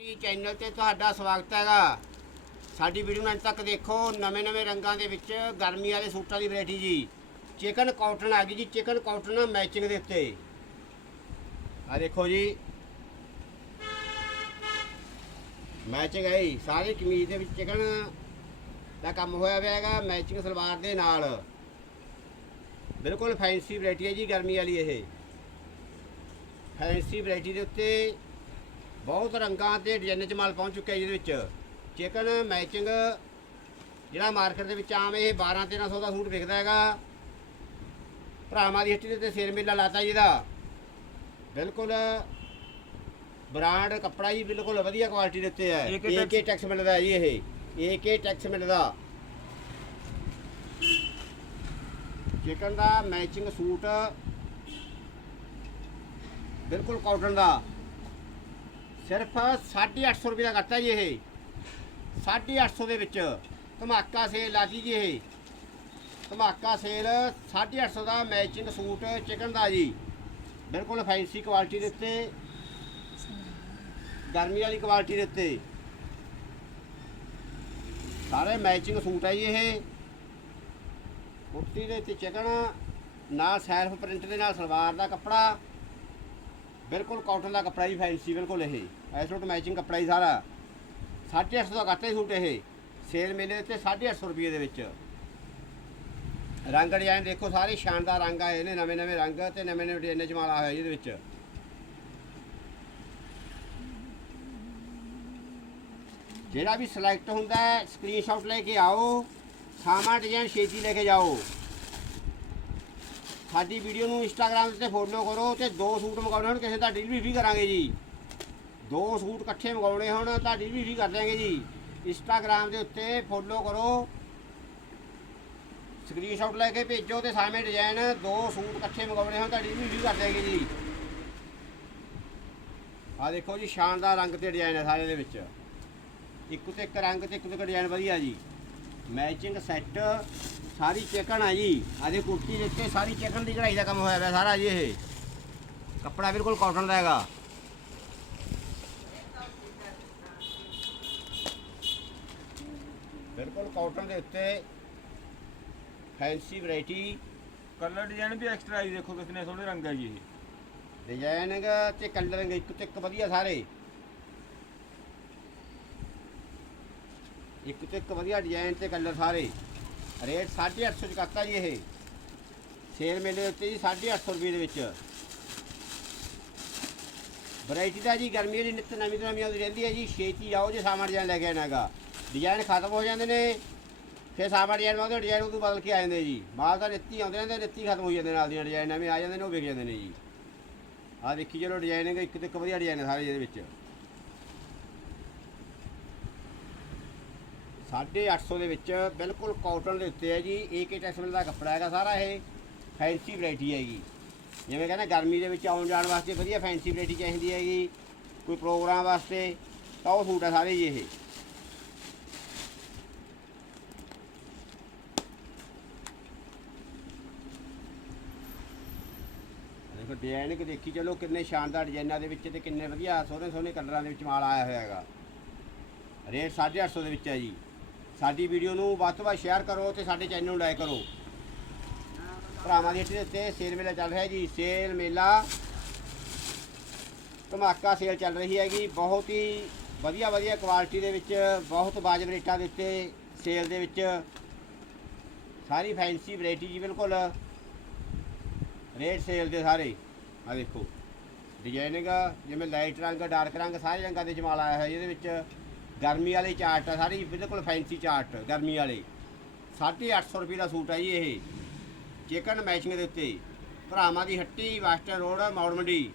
ਜੀ ਚੈਨਲ ਤੇ ਤੁਹਾਡਾ ਸਵਾਗਤ ਹੈਗਾ। ਸਾਡੀ ਵੀਡੀਓ ਨੂੰ ਅੰਤ ਤੱਕ ਦੇਖੋ ਨਵੇਂ-ਨਵੇਂ ਰੰਗਾਂ ਦੇ ਵਿੱਚ ਗਰਮੀ ਵਾਲੇ ਸੂਟਾਂ ਦੀ ਵੈਰਾਈਟੀ ਜੀ। ਚਿਕਨ ਕਾਟਨ ਆ ਗਈ ਜੀ, ਚਿਕਨ ਕਾਟਨ ਮੈਚਿੰਗ ਦੇ ਉੱਤੇ। ਆ ਦੇਖੋ ਜੀ। ਮੈਚਿੰਗ ਹੈ ਜੀ, ਸਾਰੀ ਕਮੀਜ਼ ਦੇ ਵਿੱਚ ਚਿਕਨ ਦਾ ਕੰਮ ਹੋਇਆ ਹੋਇਆ ਹੈਗਾ, ਮੈਚਿੰਗ ਸਲਵਾਰ ਦੇ ਨਾਲ। ਬਿਲਕੁਲ ਫੈਂਸੀ ਵੈਰਾਈਟੀ ਹੈ ਜੀ ਗਰਮੀ ਵਾਲੀ ਇਹ। ਫੈਂਸੀ ਵੈਰਾਈਟੀ ਦੇ ਉੱਤੇ ਬਹੁਤ ਰੰਗਾਂ ਤੇ ਡਿਜ਼ਾਈਨ ਚ ਮਾਲ ਪਹੁੰਚ ਚੁੱਕਿਆ ਜੀ ਇਹਦੇ ਵਿੱਚ। ਚਿਕਨ ਮੈਚਿੰਗ ਜਿਹੜਾ ਮਾਰਕੀਟ ਦੇ ਵਿੱਚ ਆਮ ਇਹ 12 1300 ਦਾ ਸੂਟ ਵਿਕਦਾ ਹੈਗਾ ਭਰਾਵਾਂ ਦੀ ਹੱਟੀ ਦੇ ਉੱਤੇ ਸੇਲ ਮੇਲਾ ਲਾਤਾ ਜੀ ਦਾ ਬਿਲਕੁਲ ਬ੍ਰਾਂਡ ਕੱਪੜਾ ਜੀ ਬਿਲਕੁਲ ਵਧੀਆ ਕੁਆਲਿਟੀ ਦੇ ਉੱਤੇ ਹੈ। ਏਕੇ ਟੈਕਸ ਮਿਲਦਾ ਜੀ ਇਹ। ਏਕੇ ਟੈਕਸ ਮਿਲਦਾ। ਚਿਕਨ ਦਾ ਮੈਚਿੰਗ ਸੂਟ ਬਿਲਕੁਲ ਕਾਟਨ ਦਾ ਸਿਰਫ 850 ਰੁਪਏ ਦਾ ਕਰਤਾ ਜੀ ਇਹ। 850 ਦੇ ਵਿੱਚ ਧਮਾਕਾ ਸੇਲ ਲਾਤੀ ਜੀ ਇਹ। ਧਮਾਕਾ ਸੇਲ 850 ਦਾ ਮੈਚਿੰਗ ਸੂਟ ਚਿਕਨ ਦਾ ਜੀ। ਬਿਲਕੁਲ ਫੈਂਸੀ ਕੁਆਲਿਟੀ ਦੇ ਉੱਤੇ। ਗਰਮੀ ਵਾਲੀ ਕੁਆਲਿਟੀ ਦੇ ਉੱਤੇ। ਸਾਰੇ ਮੈਚਿੰਗ ਸੂਟ ਹੈ ਜੀ ਇਹ। ਕੁੜਤੀ ਦੇ ਉੱਤੇ ਚਿਕਨ ਨਾਲ ਸੈਲਫ ਪ੍ਰਿੰਟ ਦੇ ਨਾਲ ਸਲਵਾਰ ਦਾ ਕੱਪੜਾ। ਬਿਲਕੁਲ ਕਾਟਨ ਦਾ ਕੱਪੜਾ ਜੀ ਫੈਂਸੀ ਬਿਲਕੁਲ ਇਹ। ਐਸ ਸੂਟ ਮੈਚਿੰਗ ਕੱਪੜਾ ਹੀ ਸਾਰਾ। 850 ਦਾ ਕਰਤਾ ਸੂਟ ਇਹ। ਸੇਲ ਮੇਲੇ ਤੇ 850 ਰੁਪਏ ਦੇ ਵਿੱਚ। ਰੰਗ ਡਿਜ਼ਾਈਨ ਦੇਖੋ, ਸਾਰੇ ਸ਼ਾਨਦਾਰ ਰੰਗ ਆਏ ਨੇ, ਨਵੇਂ ਨਵੇਂ ਰੰਗ ਤੇ ਨਵੇਂ ਨਵੇਂ ਡਿਜ਼ਾਈਨ ਚ ਮਾਲ ਆਇਆ ਇਹਦੇ ਵਿੱਚ। ਜਿਹੜਾ ਵੀ ਸਿਲੈਕਟ ਹੁੰਦਾ ਹੈ ਸਕਰੀਨਸ਼ਾਟ ਲੈ ਕੇ ਆਓ ਸਾਮਾ ਡਿਜ਼ਾਈਨ ਛੇਤੀ ਲੈ ਕੇ ਜਾਓ। ਸਾਡੀ ਵੀਡੀਓ ਨੂੰ ਇੰਸਟਾਗ੍ਰam ਤੇ ਫੋਲੋ ਕਰੋ ਤੇ ਦੋ ਸੂਟ ਮੰਗਾਉਣੇ ਹੋਣ, ਕਿਸੇ ਦਾ ਡਿਲੀਵਰੀ ਵੀ ਕਰਾਂਗੇ ਜੀ। ਦੋ ਸੂਟ ਇਕੱਠੇ ਮੰਗਾਉਣੇ ਹੋਣ, ਤੁਹਾਡੀ ਡਿਲੀਵਰੀ ਵੀ ਕਰ ਦਿਆਂਗੇ ਜੀ। ਇੰਸਟਾਗ੍ਰam ਦੇ ਉੱਤੇ ਫੋਲੋ ਕਰੋ। ਸਕਰੀਨਸ਼ਾਟ ਲੈ ਕੇ ਭੇਜੋ ਤੇ ਸਾਵੇਂ ਡਿਜ਼ਾਈਨ ਦੋ ਸੂਟ ਇਕੱਠੇ ਮੰਗਾਉਣੇ ਹੋਣ, ਤੁਹਾਡੀ ਡਿਲੀਵਰੀ ਵੀ ਕਰ ਦਿਆਂਗੇ ਜੀ। ਆ ਦੇਖੋ ਜੀ, ਸ਼ਾਨਦਾਰ ਰੰਗ ਤੇ ਡਿਜ਼ਾਈਨ ਹੈ ਸਾਰੇ ਦੇ ਵਿੱਚ। ਇੱਕ ਤੇ ਇੱਕ ਰੰਗ ਤੇ ਇੱਕ ਤੇ ਇੱਕ ਡਿਜ਼ਾਈਨ ਵਧੀਆ ਜੀ। ਮੈਚਿੰਗ ਸੈੱਟ ਸਾਰੀ ਚਿਕਨ ਆ ਜੀ। ਆਦੇ ਕੁਰਤੀ ਦੇ ਉੱਤੇ ਸਾਰੀ ਚਿਕਨ ਦੀ ਕਢਾਈ ਦਾ ਕੰਮ ਹੋਇਆ ਹੋਇਆ ਸਾਰਾ ਜੀ ਇਹ। ਕੱਪੜਾ ਬਿਲਕੁਲ ਕਾਟਨ ਦਾ ਹੈਗਾ। ਬਿਲਕੁਲ ਕਾਟਨ ਦੇ ਉੱਤੇ ਫੈਂਸੀ ਵੈਰਾਈਟੀ ਕਲਰ ਡਿਜ਼ਾਈਨ ਵੀ ਐਕਸਟਰਾ ਜੀ ਦੇਖੋ ਕਿੰਨੇ ਸੋਹਣੇ ਰੰਗ ਹੈ ਜੀ ਇਹ। ਡਿਜ਼ਾਈਨਿੰਗ ਤੇ ਕਲਰਿੰਗ ਇੱਕ ਤੇ ਇੱਕ ਵਧੀਆ ਸਾਰੇ। ਇੱਕ ਤੇ ਇੱਕ ਵਧੀਆ ਡਿਜ਼ਾਈਨ ਤੇ ਕਲਰ ਸਾਰੇ। ਰੇਟ 850 ਚ ਕਰਤਾ ਜੀ ਇਹ। ਸੇਲ ਮੇਲੇ ਉੱਤੇ ਜੀ 850 ਰੁਪਏ ਦੇ ਵਿੱਚ। ਵੈਰਾਈਟੀ ਦਾ ਜੀ ਗਰਮੀ ਵਾਲੀ ਨਿੱਤ ਨਵੀਂ ਨਵੀਂ ਆਉਂਦੀ ਰਹਿੰਦੀ ਹੈ ਜੀ ਛੇਤੀ ਆਓ ਜੇ ਸਾਮਾਨ ਡਿਜ਼ਾਈਨ ਲੈ ਕੇ ਆਣਾ ਹੈਗਾ। ਡਿਜ਼ਾਈਨ ਖਤਮ ਹੋ ਜਾਂਦੇ ਨੇ, ਫਿਰ ਸਾਮਾਨ ਡਿਜ਼ਾਈਨ ਮੰਗਦੇ ਡਿਜ਼ਾਈਨ ਉਦੋਂ ਬਦਲ ਕੇ ਆ ਜਾਂਦੇ ਜੀ। ਮਾਲ ਤਾਂ ਨਿੱਤੀ ਆਉਂਦੇ ਨੇ ਤੇ ਨਿੱਤੀ ਖਤਮ ਹੋ ਜਾਂਦੇ ਨਾਲ ਦੀਆਂ ਡਿਜ਼ਾਈਨ ਨਵੇਂ ਆ ਜਾਂਦੇ ਨੇ, ਉਹ ਵਿਕ ਜਾਂਦੇ ਨੇ ਜੀ। ਆਹ ਦੇਖੀ ਚਲੋ ਡਿਜ਼ਾਈਨਿੰਗ ਇੱਕ ਤੇ ਇੱਕ ਵਧੀਆ ਡਿਜ਼ਾਈਨ ਹੈ ਸਾਰੇ ਇਹਦੇ ਵਿੱਚ। 850 ਦੇ ਵਿੱਚ ਬਿਲਕੁਲ ਕਾਟਨ ਦੇ ਉੱਤੇ ਹੈ ਜੀ ਏਕੇ ਟੈਕਸਮਲ ਦਾ ਕੱਪੜਾ ਹੈਗਾ ਸਾਰਾ ਇਹ ਫੈਂਸੀ ਵੈਰਾਈਟੀ ਹੈਗੀ। ਜਿਵੇਂ ਕਹਿੰਦਾ ਗਰਮੀ ਦੇ ਵਿੱਚ ਆਉਣ ਜਾਣ ਵਾਸਤੇ ਵਧੀਆ ਫੈਂਸੀ ਵੈਰਾਈਟੀ ਚਾਹੀਦੀ ਹੈਗੀ, ਕੋਈ ਪ੍ਰੋਗਰਾਮ ਵਾਸਤੇ, ਤਾਂ ਉਹ ਸੂਟ ਹੈ ਸਾਰੇ ਜੀ ਇਹ। ਦੇਖੋ ਡਿਜ਼ਾਈਨਿੰਗ ਦੇਖੀ, ਚਲੋ ਕਿੰਨੇ ਸ਼ਾਨਦਾਰ ਡਿਜ਼ਾਈਨਾਂ ਦੇ ਵਿੱਚ ਤੇ ਕਿੰਨੇ ਵਧੀਆ ਸੋਹਣੇ ਸੋਹਣੇ ਕਲਰਾਂ ਦੇ ਵਿੱਚ ਮਾਲ ਆਇਆ ਹੋਇਆ ਹੈਗਾ। ਰੇਟ 850 ਦੇ ਵਿੱਚ ਹੈ ਜੀ। ਸਾਡੀ ਵੀਡੀਓ ਨੂੰ ਵੱਧ ਤੋਂ ਵੱਧ ਸ਼ੇਅਰ ਕਰੋ ਤੇ ਸਾਡੇ ਚੈਨਲ ਨੂੰ ਲਾਈਕ ਕਰੋ। ਭਰਾਵਾਂ ਦੀ ਹੱਟੀ ਦੇ ਉੱਤੇ ਸੇਲ ਮੇਲਾ ਚੱਲ ਰਿਹਾ ਜੀ। ਸੇਲ ਮੇਲਾ ਧਮਾਕਾ ਸੇਲ ਚੱਲ ਰਹੀ ਹੈਗੀ। ਬਹੁਤ ਹੀ ਵਧੀਆ ਵਧੀਆ ਕੁਆਲਿਟੀ ਦੇ ਵਿੱਚ, ਬਹੁਤ ਵਾਜਬ ਰੇਟਾਂ ਦੇ ਉੱਤੇ ਸੇਲ ਦੇ ਵਿੱਚ। ਸਾਰੀ ਫੈਂਸੀ ਵੈਰਾਈਟੀ ਜੀ ਬਿਲਕੁਲ। ਰੇਟ ਸੇਲ ਦੇ ਸਾਰੇ। ਆ ਦੇਖੋ। ਡਿਜ਼ਾਈਨਿੰਗ ਜਿਵੇਂ ਲਾਈਟ ਰੰਗ ਡਾਰਕ ਰੰਗ, ਸਾਰੇ ਰੰਗਾਂ ਦੇ ਜਮਾਲ ਆਇਆ ਹੋਇਆ ਇਹਦੇ ਵਿੱਚ। ਗਰਮੀ ਵਾਲੇ ਚਾਰਟ ਆ, ਸਾਰੀ ਬਿਲਕੁਲ ਫੈਂਸੀ ਚਾਰਟ, ਗਰਮੀ ਵਾਲੇ। 850 ਰੁਪਏ ਦਾ ਸੂਟ ਹੈ ਜੀ ਇਹ। ਚਿਕਨ ਮੈਚਿੰਗ ਦੇ ਉੱਤੇ। ਭਰਾਵਾਂ ਦੀ ਹੱਟੀ ਵੈਸਟਰਨ ਰੋਡ ਮੌੜ ਮੰਡੀ।